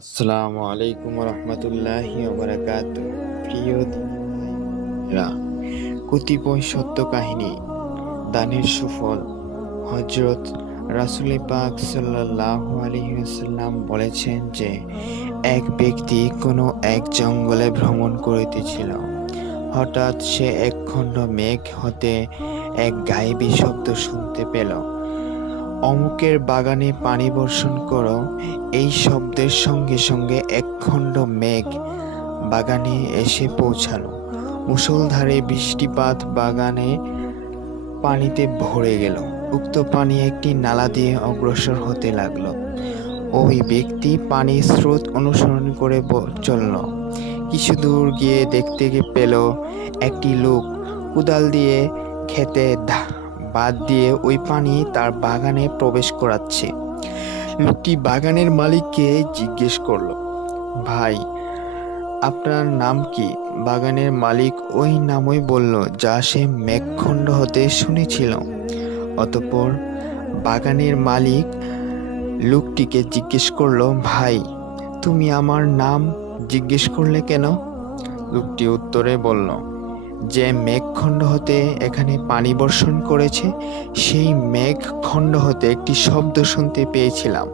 আসসালামু আলাইকুম রহমতুল্লাহি ভাইরা কতিপয় সত্য কাহিনী, দানের সুফল হজরত রাসুল পাক সাল্লাল্লাহু আলাইহি ওয়াসাল্লাম বলেছেন যে, এক ব্যক্তি কোনো এক জঙ্গলে ভ্রমণ করিতেছিল। হঠাৎ সে এক খণ্ড মেঘ হতে এক গায়েবী শব্দ শুনতে পেল। অমুকের বাগানে পানি বর্ষণ করো, এই শব্দের সঙ্গে সঙ্গে একখণ্ড মেঘ বাগানে এসে পৌঁছালো। মুষলধারে বৃষ্টিপাত বাগানে পানিতে ভরে গেল। উক্ত পানি একটি নালা দিয়ে অগ্রসর হতে লাগল। ওই ব্যক্তি পানির স্রোত অনুসরণ করে চলল। কিছু দূর গিয়ে দেখতে পেল একটি লোক কুদাল দিয়ে খেতে ধা- বাদ দিয়ে ওই পানি তার বাগানে প্রবেশ করাচ্ছে। লোকটি বাগানের মালিককে জিজ্ঞেস করল, ভাই, আপনার নাম কি? বাগানের মালিক ওই নামই বলল, যা সে মেঘখণ্ড হতে শুনেছিল। অতঃপর বাগানের মালিক লোকটিকে জিজ্ঞেস করল, ভাই, তুমি আমার নাম জিজ্ঞেস করলে কেন? লোকটি উত্তরে বলল যে মেঘখণ্ড হতে এখানে পানি বর্ষণ করেছে, সেই মেঘখণ্ড হতে একটি শব্দ শুনতে পেয়েছিলাম।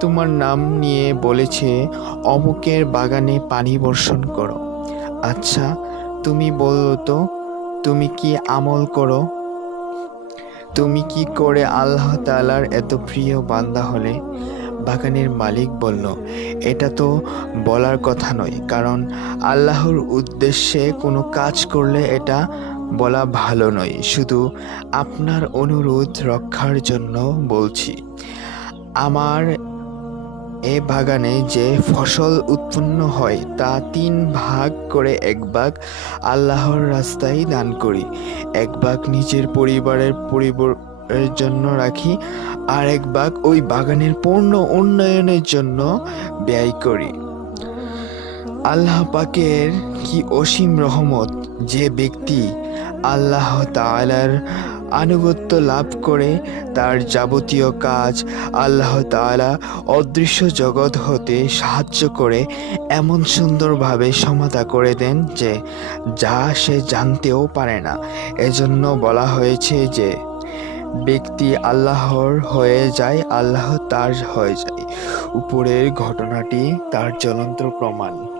তোমার নাম নিয়ে বলেছে, অমুকের বাগানে পানি বর্ষণ করো। আচ্ছা তুমি বলো তো, তুমি কি আমল করো? তুমি কি করে আল্লাহ তাআলার এত প্রিয় বান্দা হলে? বাগানের মালিক বলল, এটা তো বলার কথা নয়, কারণ আল্লাহর উদ্দেশ্যে কোনো কাজ করলে এটা বলা ভালো নয়। শুধু আপনার অনুরোধ রক্ষার জন্য বলছি। আমার এ বাগানে যে ফসল উৎপন্ন হয়, তা তিন ভাগ করে এক ভাগ আল্লাহর রাস্তায় দান করি। এক ভাগ নিজের পরিবারের পরিবারের জন্য রাখি। আর এক ভাগ ওই বাগানের পূর্ণ উন্নয়নের জন্য ব্যয় করি। আল্লাহ পাকের কি অসীম রহমত যে ব্যক্তি আল্লাহ তাআলার আনুগত্য লাভ করে তার যাবতীয় কাজ আল্লাহ তাআলা অদৃশ্য জগৎ হতে সাহায্য করে এমন সুন্দরভাবে সমাধা করে দেন যে যা সে জানতেও পারে না। এজন্য বলা হয়েছে যে ব্যক্তি আল্লাহর হয়ে যায় আল্লাহ তার হয়ে যায়। উপরের ঘটনাটি তার জ্বলন্ত প্রমাণ।